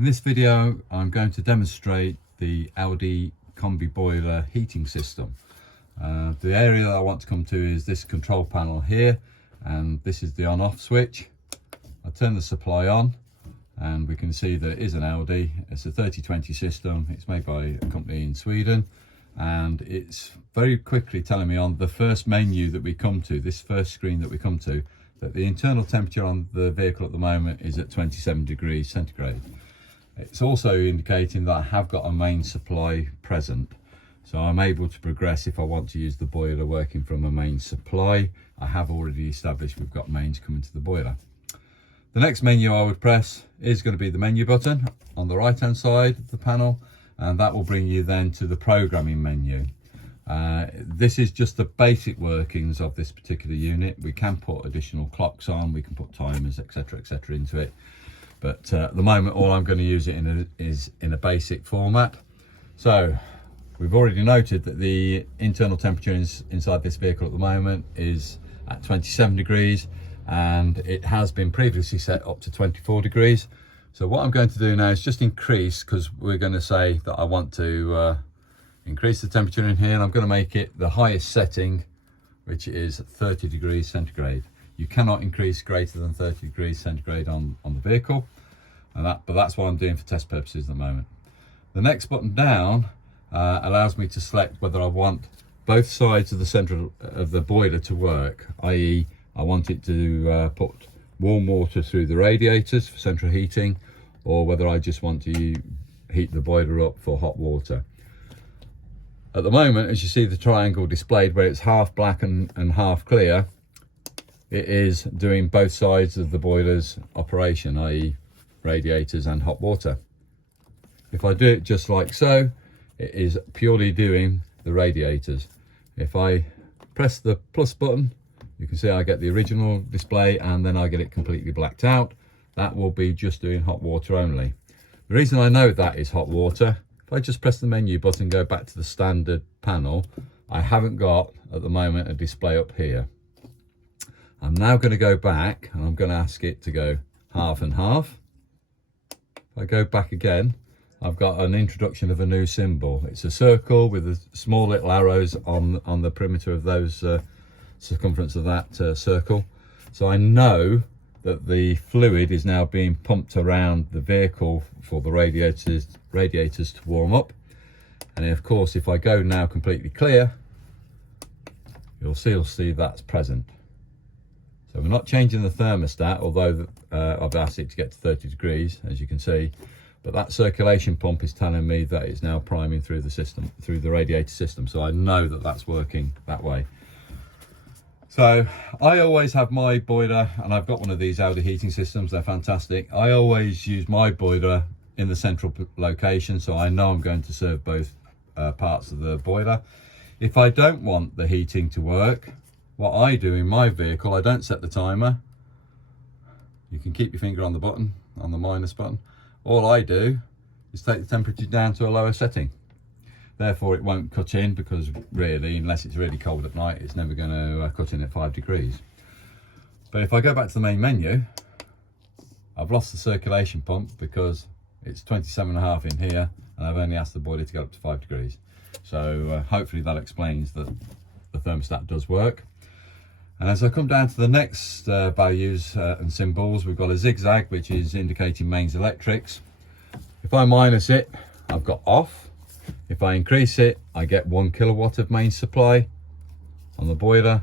In this video I'm going to demonstrate the Alde combi boiler heating system. The area that I want to come to is this control panel here, and this is the on-off switch. I turn the supply on and we can see that it is an Alde. It's a 3020 system. It's made by a company in Sweden, and it's very quickly telling me on the first menu that we come to, this first screen that we come to, that the internal temperature on the vehicle at the moment is at 27 degrees centigrade. It's also indicating that I have got a main supply present, so I'm able to progress if I want to use the boiler working from a main supply. I have already established we've got mains coming to the boiler. The next menu I would press is going to be the menu button on the right hand side of the panel, and that will bring you then to the programming menu. This is just the basic workings of this particular unit. We can put additional clocks on, we can put timers, etc into it, but at the moment all I'm going to use it in is in a basic format. So we've already noted that the internal temperature inside this vehicle at the moment is at 27 degrees, and it has been previously set up to 24 degrees. So what I'm going to do now is just increase, because we're going to say that I want to increase the temperature in here, and I'm going to make it the highest setting, which is 30 degrees centigrade. You cannot increase greater than 30 degrees centigrade on the vehicle, but that's what I'm doing for test purposes at the moment. The next button down allows me to select whether I want both sides of the central of the boiler to work, i.e. I want it to put warm water through the radiators for central heating, or whether I just want to heat the boiler up for hot water. At the moment, as you see the triangle displayed where it's half black and half clear, it is doing both sides of the boiler's operation, i.e. radiators and hot water. If I do it just like so, it is purely doing the radiators. If I press the plus button, you can see I get the original display, and then I get it completely blacked out. That will be just doing hot water only. The reason I know that is hot water, if I just press the menu button and go back to the standard panel, I haven't got at the moment a display up here. I'm now going to go back and I'm going to ask it to go half and half. If I go back again, I've got an introduction of a new symbol. It's a circle with a small little arrows on the perimeter of those circumference of that circle. So I know that the fluid is now being pumped around the vehicle for the radiators to warm up. And of course, if I go now completely clear, you'll see that's present. So we're not changing the thermostat, although I've asked it to get to 30 degrees, as you can see, but that circulation pump is telling me that it's now priming through the system, through the radiator system. So I know that that's working that way. So I always have my boiler, and I've got one of these Alde heating systems, they're fantastic. I always use my boiler in the central location, so I know I'm going to serve both parts of the boiler. If I don't want the heating to work, what I do in my vehicle, I don't set the timer. You can keep your finger on the button, on the minus button. All I do is take the temperature down to a lower setting. Therefore it won't cut in, because really, unless it's really cold at night, it's never going to cut in at 5 degrees. But if I go back to the main menu, I've lost the circulation pump because it's 27.5 in here, and I've only asked the boiler to go up to 5 degrees. So hopefully that explains that the thermostat does work. And as I come down to the next values and symbols, we've got a zigzag, which is indicating mains electrics. If I minus it, I've got off. If I increase it, I get 1 kilowatt of main supply on the boiler.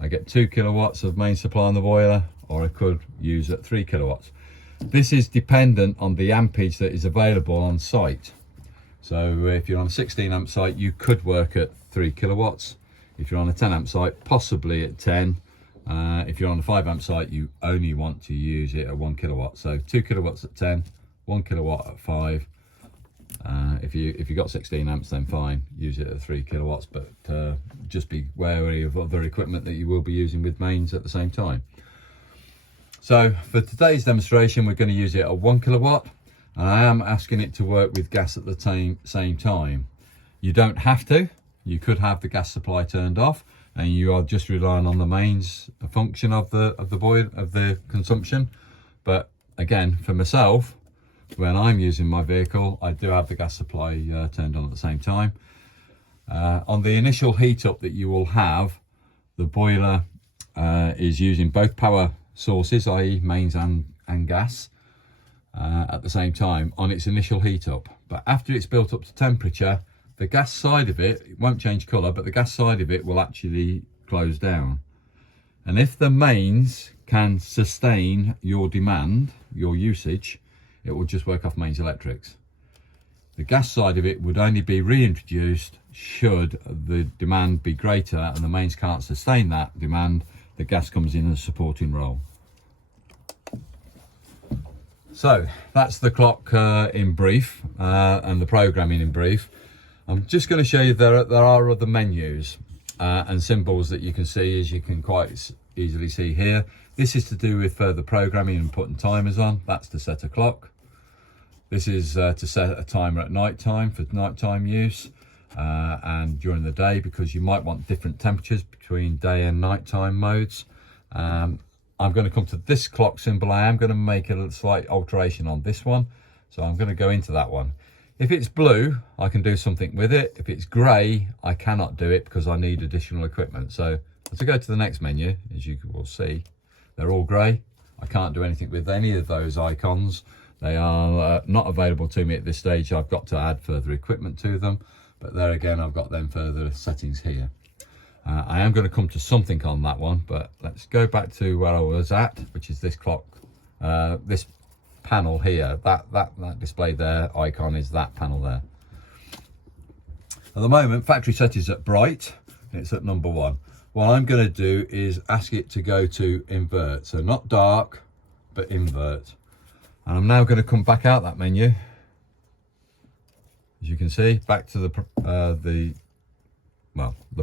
I get 2 kilowatts of main supply on the boiler, or I could use at 3 kilowatts. This is dependent on the ampage that is available on site. So if you're on a 16 amp site, you could work at 3 kilowatts. If you're on a 10 amp site, possibly at 10. If you're on a 5 amp site, you only want to use it at 1 kilowatt. So 2 kilowatts at 10, 1 kilowatt at 5. If you got 16 amps, then fine, use it at 3 kilowatts, but just be wary of other equipment that you will be using with mains at the same time. So for today's demonstration, we're going to use it at 1 kilowatt, and I am asking it to work with gas at the same time. You don't have to. You could have the gas supply turned off, and you are just relying on the mains function of the consumption. But again, for myself, when I'm using my vehicle, I do have the gas supply turned on at the same time. On the initial heat up that you will have, the boiler is using both power sources, i.e. mains and gas, at the same time on its initial heat up. But after it's built up to temperature, the gas side of it won't change colour, but the gas side of it will actually close down. And if the mains can sustain your demand, your usage, it will just work off mains electrics. The gas side of it would only be reintroduced should the demand be greater and the mains can't sustain that demand. The gas comes in as a supporting role. So that's the clock in brief, and the programming in brief. I'm just going to show you there are other menus and symbols that you can see, as you can quite easily see here. This is to do with further programming and putting timers on. That's to set a clock. This is to set a timer at night time for nighttime use, and during the day, because you might want different temperatures between day and nighttime modes. I'm going to come to this clock symbol. I am going to make a slight alteration on this one, so I'm going to go into that one. If it's blue, I can do something with it. If it's grey, I cannot do it because I need additional equipment. So as I go to the next menu, as you will see, they're all grey. I can't do anything with any of those icons. They are not available to me at this stage. I've got to add further equipment to them, but there again, I've got them further settings here. I am going to come to something on that one, but let's go back to where I was at, which is this clock, this panel here. That display there icon is that panel there. At the moment, factory set is at bright, and it's at number 1. What I'm going to do is ask it to go to invert, so not dark, but invert. And I'm now going to come back out that menu, as you can see, back to the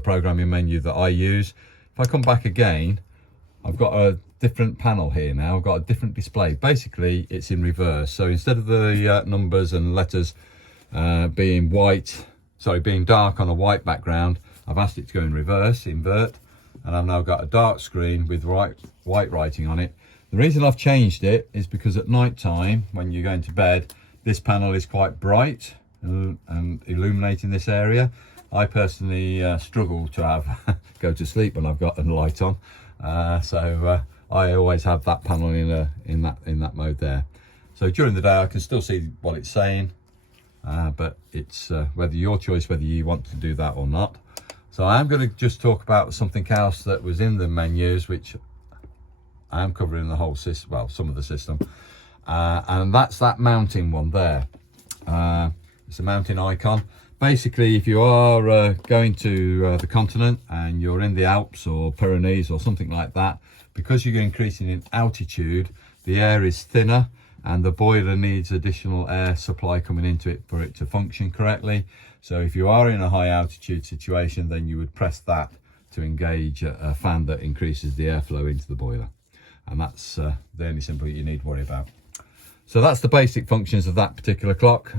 programming menu that I use. If I come back again, I've got a different panel here now. I've got a different display. Basically, it's in reverse. So instead of the numbers and letters being dark on a white background, I've asked it to go in reverse, invert, and I've now got a dark screen with white writing on it. The reason I've changed it is because at night time, when you're going to bed, this panel is quite bright and illuminating this area. I personally struggle to go to sleep when I've got a light on, so I always have that panel in that mode there. So during the day I can still see what it's saying, but it's whether your choice whether you want to do that or not. So I am going to just talk about something else that was in the menus, which I am covering the whole system, well, some of the system, and that's that mounting one there. It's a mounting icon. Basically, if you are going to the continent and you're in the Alps or Pyrenees or something like that, because you're increasing in altitude, the air is thinner and the boiler needs additional air supply coming into it for it to function correctly. So if you are in a high altitude situation, then you would press that to engage a fan that increases the airflow into the boiler. And that's the only symbol you need to worry about. So that's the basic functions of that particular clock.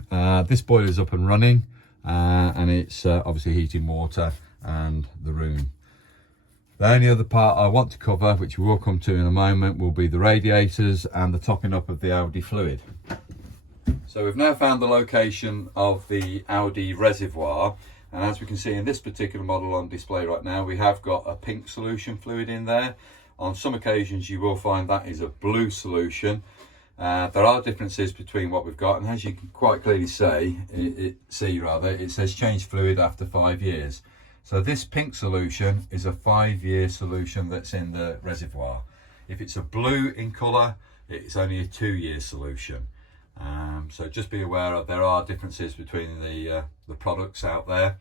This boiler is up and running. And it's obviously heating water and the room. The only other part I want to cover, which we will come to in a moment, will be the radiators and the topping up of the Alde fluid. So we've now found the location of the Alde reservoir, and as we can see in this particular model on display right now, we have got a pink solution fluid in there. On some occasions you will find that is a blue solution. There are differences between what we've got, and as you can quite clearly see, it says change fluid after 5 years. So this pink solution is a 5-year solution that's in the reservoir. If it's a blue in colour, it's only a 2-year solution. So just be aware there are differences between the products out there.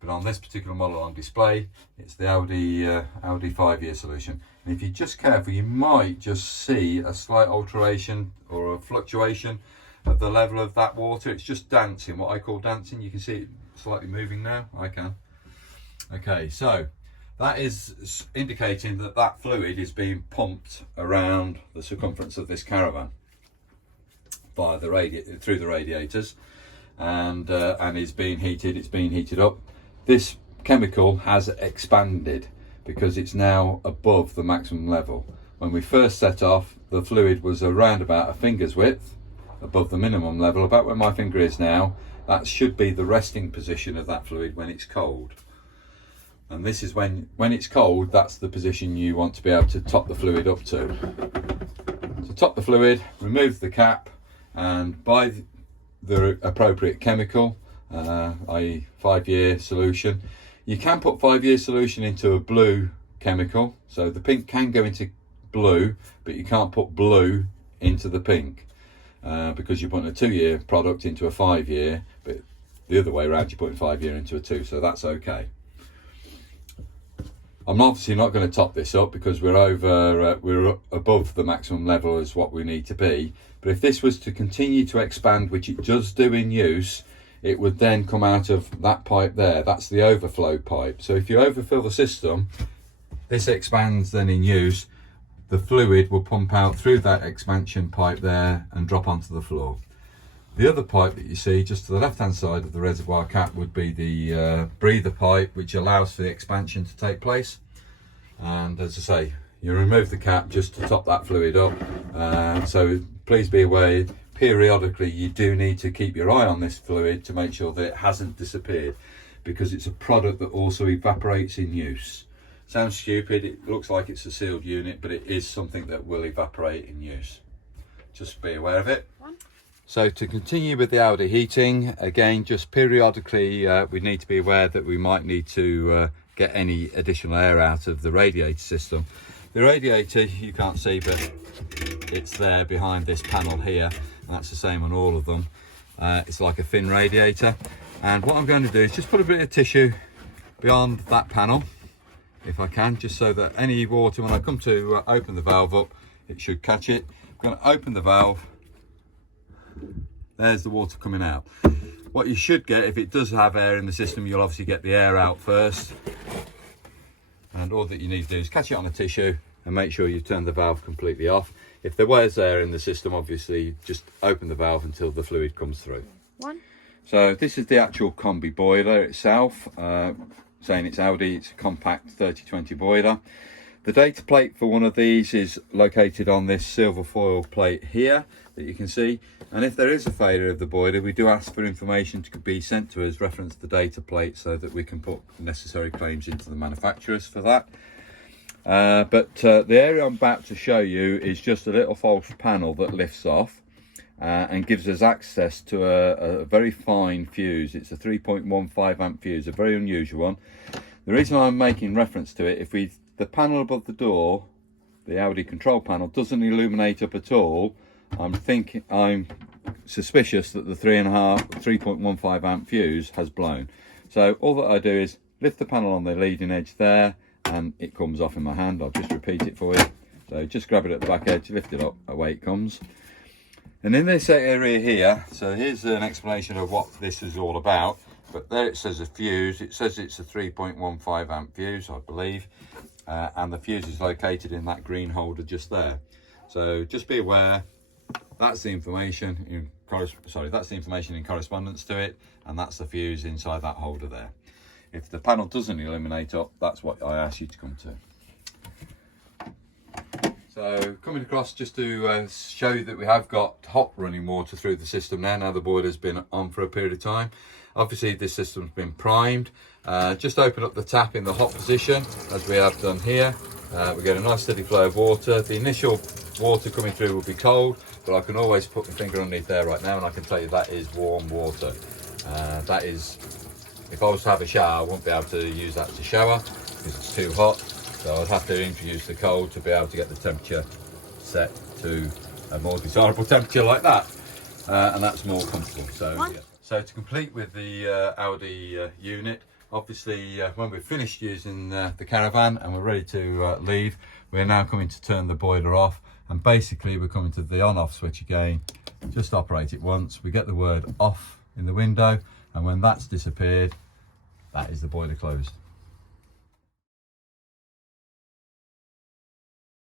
But on this particular model on display, it's the Alde 5-year solution. And if you're just careful, you might just see a slight alteration or a fluctuation of the level of that water. It's just dancing, what I call dancing. You can see it slightly moving now. I can. Okay, so that is indicating that that fluid is being pumped around the circumference of this caravan via through the radiators, and is being heated. It's being heated up. This chemical has expanded because it's now above the maximum level. When we first set off, the fluid was around about a finger's width, above the minimum level, about where my finger is now. That should be the resting position of that fluid when it's cold. And this is when it's cold, that's the position you want to be able to top the fluid up to. To top the fluid, remove the cap and buy the appropriate chemical, i.e. 5-year solution. You can put 5-year solution into a blue chemical, so the pink can go into blue, but you can't put blue into the pink because you're putting a 2-year product into a 5-year, but the other way around, you're putting 5-year into a 2, so that's okay. I'm obviously not going to top this up because we're above the maximum level as what we need to be. But if this was to continue to expand, which it does do in use, it would then come out of that pipe there. That's the overflow pipe. So if you overfill the system, this expands then in use, the fluid will pump out through that expansion pipe there and drop onto the floor. The other pipe that you see just to the left hand side of the reservoir cap would be the breather pipe, which allows for the expansion to take place. And as I say, you remove the cap just to top that fluid up. So please be aware, periodically you do need to keep your eye on this fluid to make sure that it hasn't disappeared, because it's a product that also evaporates in use. Sounds stupid, it looks like it's a sealed unit, but it is something that will evaporate in use. Just be aware of it. So to continue with the Alde heating, again, just periodically we need to be aware that we might need to get any additional air out of the radiator system. The radiator, you can't see, but it's there behind this panel here, and that's the same on all of them. It's like a fin radiator, and what I'm going to do is just put a bit of tissue beyond that panel, if I can, just so that any water, when I come to open the valve up, it should catch it. I'm going to open the valve. There's the water coming out. What you should get, if it does have air in the system, you'll obviously get the air out first. And all that you need to do is catch it on a tissue and make sure you turn the valve completely off. If there was air in the system, obviously just open the valve until the fluid comes through. So this is the actual combi boiler itself. Saying it's Alde, it's a compact 3020 boiler. The data plate for one of these is located on this silver foil plate here that you can see, and if there is a failure of the boiler, we do ask for information to be sent to us, reference the data plate, so that we can put necessary claims into the manufacturers for that. But the area I'm about to show you is just a little false panel that lifts off and gives us access to a very fine fuse. It's a 3.15 amp fuse, a very unusual one. The reason I'm making reference to it, if the panel above the door, the Alde control panel, doesn't illuminate up at all, I'm suspicious that the 3.15 amp fuse has blown. So all that I do is lift the panel on the leading edge there, and it comes off in my hand. I'll just repeat it for you. So just grab it at the back edge, lift it up, away it comes. And in this area here, so here's an explanation of what this is all about. But there it says a fuse. It says it's a 3.15 amp fuse, I believe. And the fuse is located in that green holder just there. So just be aware, that's the information in correspondence to it, and that's the fuse inside that holder there. If the panel doesn't illuminate up, that's what I ask you to come to. So coming across just to show you that we have got hot running water through the system now the boiler's been on for a period of time. Obviously this system's been primed. Just open up the tap in the hot position, as we have done here. We get a nice steady flow of water. The initial water coming through will be cold, but I can always put my finger underneath there right now and I can tell you that is warm water. That is, if I was to have a shower, I wouldn't be able to use that as a shower because it's too hot. So I'd have to introduce the cold to be able to get the temperature set to a more desirable temperature like that. And that's more comfortable. So, yeah. So to complete with the Alde unit, obviously when we've finished using the caravan and we're ready to leave, we're now coming to turn the boiler off, and basically we're coming to the on-off switch again. Just operate it once, we get the word off in the window, and when that's disappeared, that is the boiler closed.